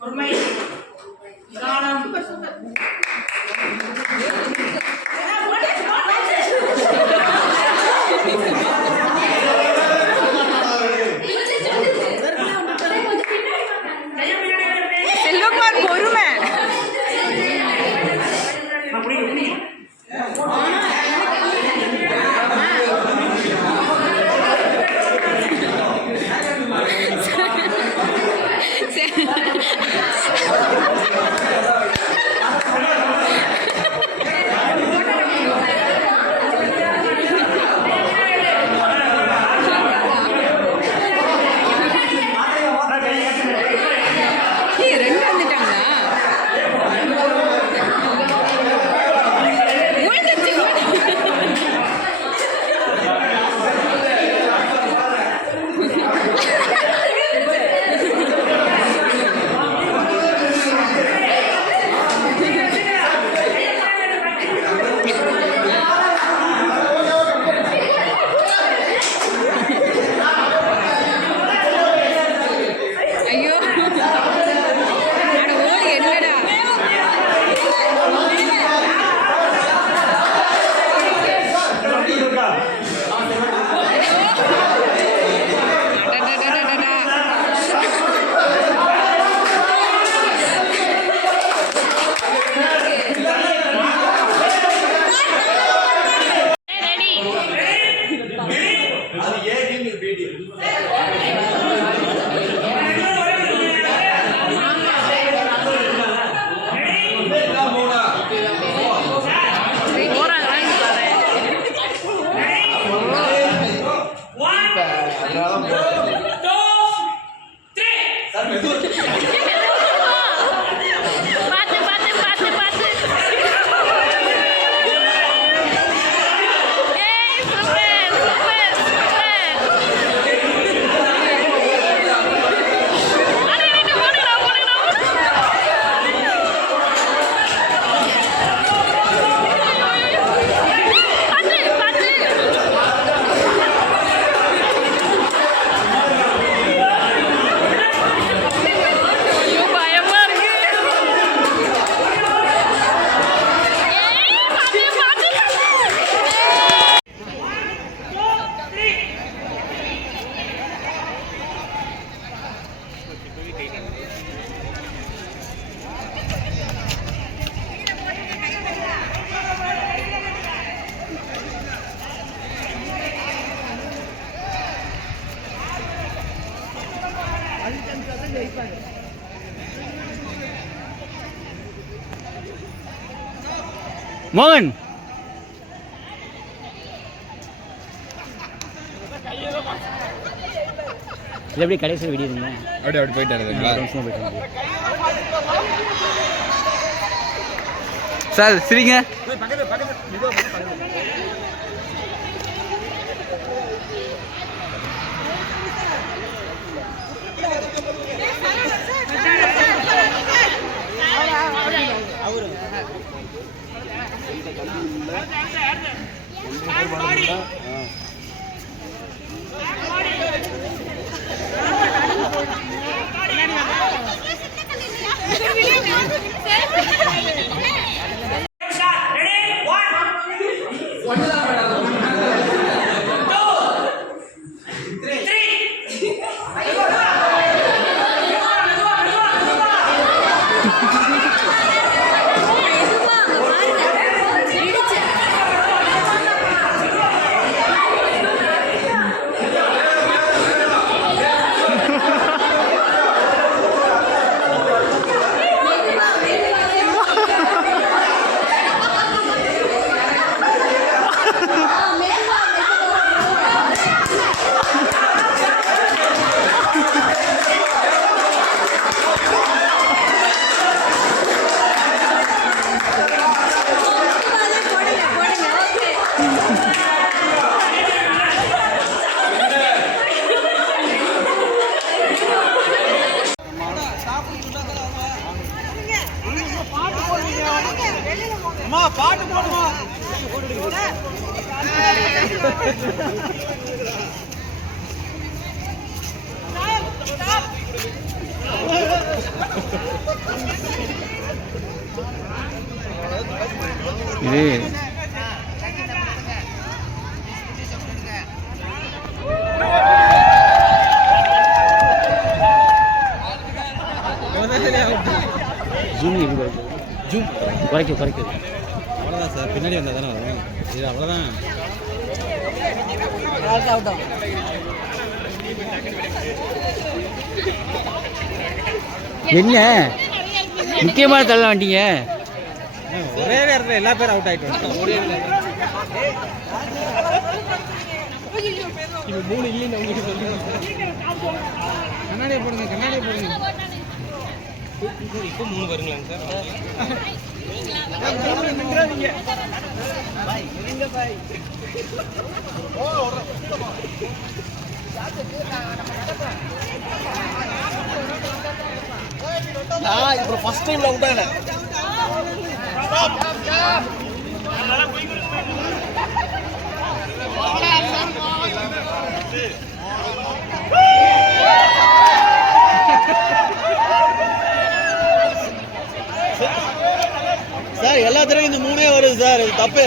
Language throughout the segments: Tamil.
பொறுமை, நிதானம். செல்வகுமார் பொறுமை. மோகன் இது எப்படி கடைசியில் விடியுதுங்க? அப்படி போயிட்டாரு சார். சரிங்க. பாட்டு போடுமா இது ஜூம் எப்படி ஜூம் குறைக்குது அவ்வளோதான் சார், பின்னாடி வந்தால் தானே வரும். இது அவ்வளோதான். என்ன முக்கியமான தள்ள வண்டிங்க ஒரே நேரத்தில் எல்லா பேரும் அவுட் ஆகிட்டு இப்போ 3 இல்லைன்னு உங்களுக்கு சொல்லுங்க. கண்ணாடியை போடுங்க. இப்போ 3 வருங்களாங்க சார். இப்போ ஃபர்ஸ்ட் டைம் அவுட் ஆனேன். சார் எல்லா தடவையும் இந்த 3 வருது சார், இது தப்பு.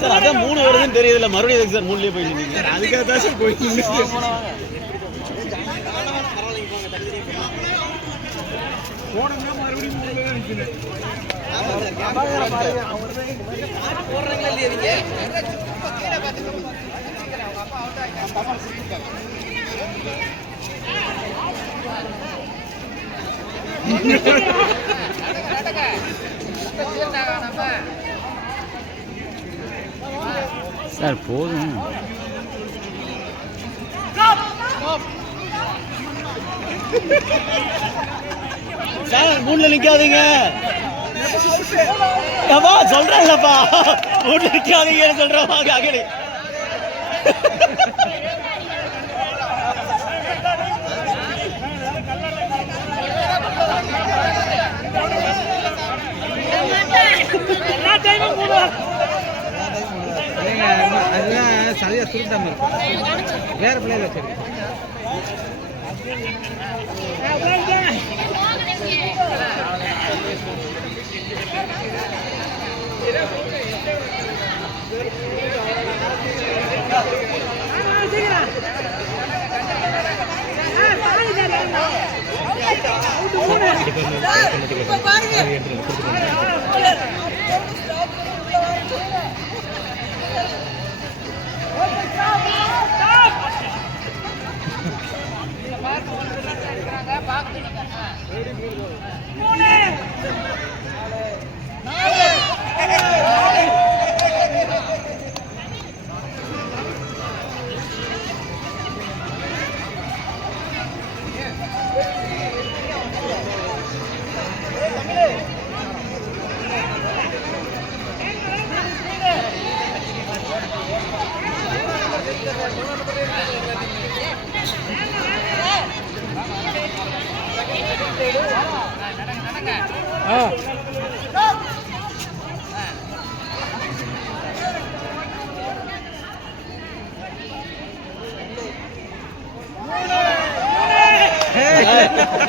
சார் அதான் 3 வருதுன்னு தெரியுதுல்ல, மறுபடியும் எதுக்கு சார் 3லயே போய் நின்னீங்க? அதுக்காக தான் சார் போய் போனங்க மறுபடியும் 3 தான் நிக்குது. போறீங்களா இல்லையா நீங்க? கீழே பாத்துங்க. அவங்க அப்பா அவுட் ஆயிட்டாங்க. சார் போதும். சார் 3ல நிக்காதீங்க. அப்பா சொல்றேன்லப்பா, 3ல நிக்காதீங்கன்னு சொல்றேன். அகடி அதெல்லாம் சரியா சுருட்டாம இருக்கும். வேற பிள்ளைல வச்சிருக்கு.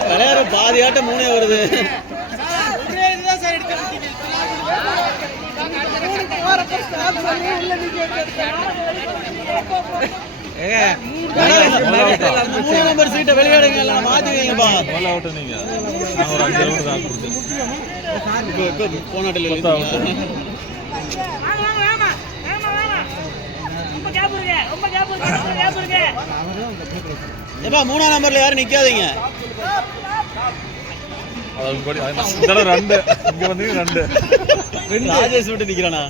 விளையாட பாதியாட்ட 3 வருது. நம்பர் சீட்டை வெளியாடுங்க, மாத்திக்கீங்கப்பா. போனாட்டில் எப்பா 3ஆம் நம்பர்ல யாரும் நிக்காதீங்க. ராஜேஷ் விட்டு நிக்கிறானா?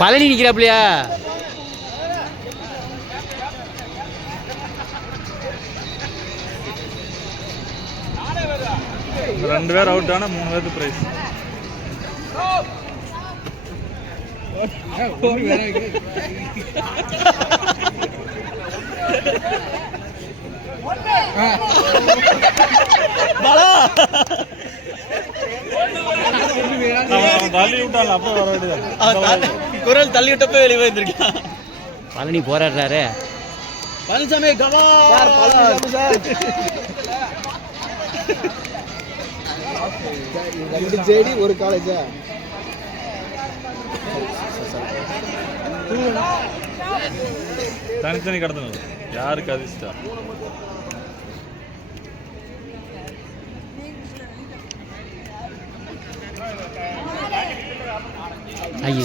பழனி நிக்கிறாப்லையா? ரெண்டு பேர் அவுட் ஆனா 3 பேருக்கு பிரைஸ். தள்ளி விட்டால அப்ப வர வேண்டியது குரல் தள்ளி விட்டப்ப வெளியே போயிருக்கான். பழனி போராடுறாரு. பழனிசாமி கவா சார் 2 ஜேடி ஒரு காலேஜா தனித்தனி கடத்தணும் யாருக்கு அதிர்ஷ்டம். ஐயோ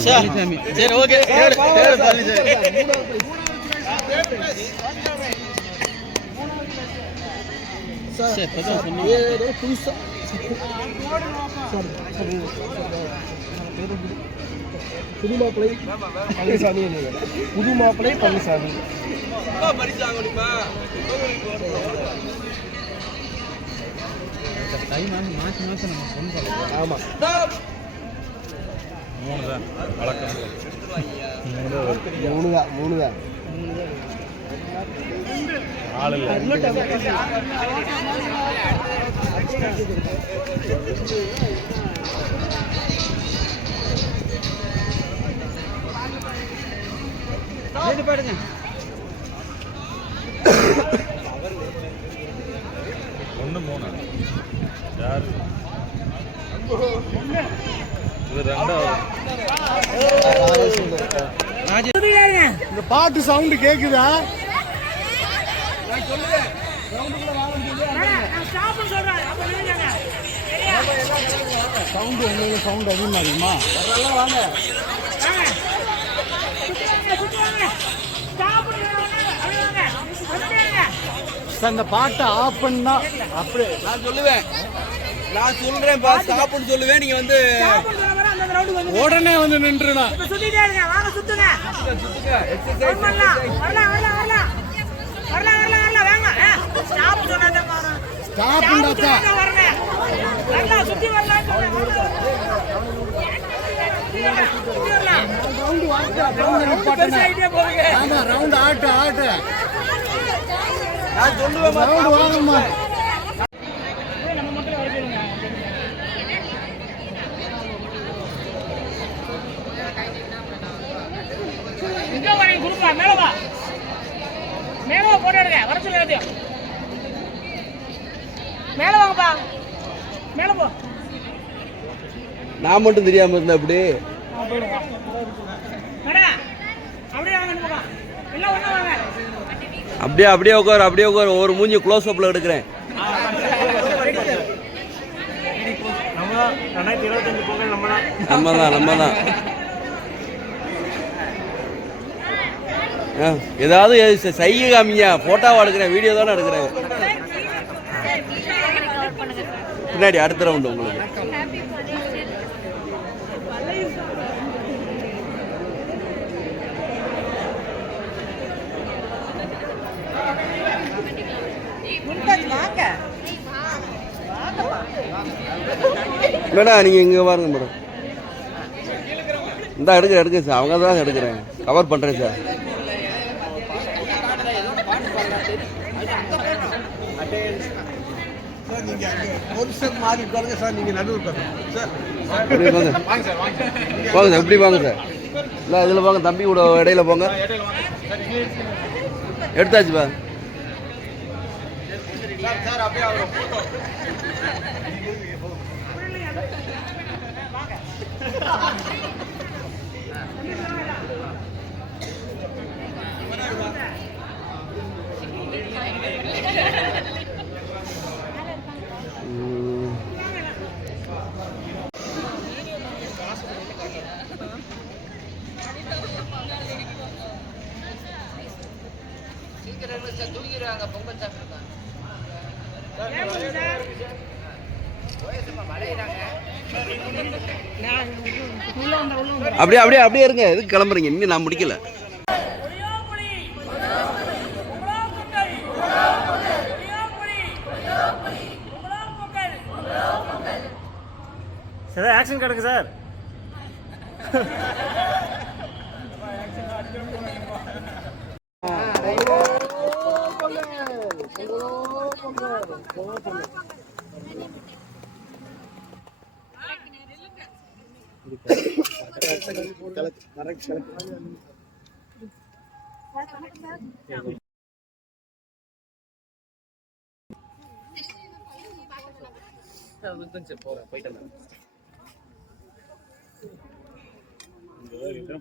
சரி ஓகே புது மாப்பிள்ளை பழனிசாமி புது மாப்பிள்ளை பழனிசாமி ஆமா 3 தான் வழக்கம். 3 தான் ஆள் இல்லை. பாடுங்க 1-3 யாரு இது இந்த பாட்டு சவுண்ட் கேக்குதா? சவுண்ட் உங்களுக்கு சவுண்ட் அதிகமா இருக்குமா? வாங்க சார் இந்த பாட்டை ஆஃப் பண்ணா அப்படியே நான் சொல்றேன் பா ஸ்டாப்னு சொல்லுவேன். நீங்க வந்து உடனே வந்து நின்றுனா சுத்திட்டே இருங்க. வாங்க சுத்துங்க. எக்ஸர்சைஸ் வரலாம் வாங்க. ஸ்டாப் சொன்னாதே பாரு. ஸ்டாப் பண்ணாதா வரங்க. வரலாம் சுத்தி வரலாம். ரவுண்ட் வாங்க ரவுண்ட் ரவுண்ட் ஆட்டு நான் சொல்லுவேன் ரவுண்ட் வாங்கம்மா. மேல போட்டுடுங்க. வர சொல்லு எல்லாத்தையும். மேல வாங்கப்பா. மேல போ. நான் மட்டும் தெரியாம இருந்தேன் அப்படி. அப்படியே வாங்க போங்க. எல்லாம் ஒண்ணா வாங்க. அப்படியே உட்கார் ஒரு மூஞ்சி க்ளோஸ் அப்ல எடுக்கிறேன். நம்ம தான் ஏதாவது சைகை காமிங்க. போட்டோவா எடுக்கிறேன், வீடியோ தானே எடுக்கிறேன். பின்னாடி அடுத்த ரவுண்டு உங்களுக்கு. மேடம் நீங்க இங்க பாருங்க மேடம். இந்த எடுக்க சார், அவங்க தான் எடுக்கிறேன், கவர் பண்றேன் சார். வாங்க சார், இப்படி வாங்க சார். இல்லை இதில் வாங்க, தம்பி கூட இடையில போங்க. எடுத்தாச்சுப்பா. அப்படியே இருங்க. எதுக்கு கிளம்புறீங்க? இன்னும் நான் முடிக்கல. சார் ஆக்ஷன் காட்டுங்க சார். கொஞ்சம் போறேன் போயிட்டு வந்தேன்.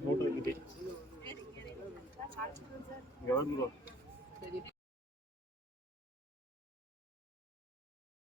போட்டோ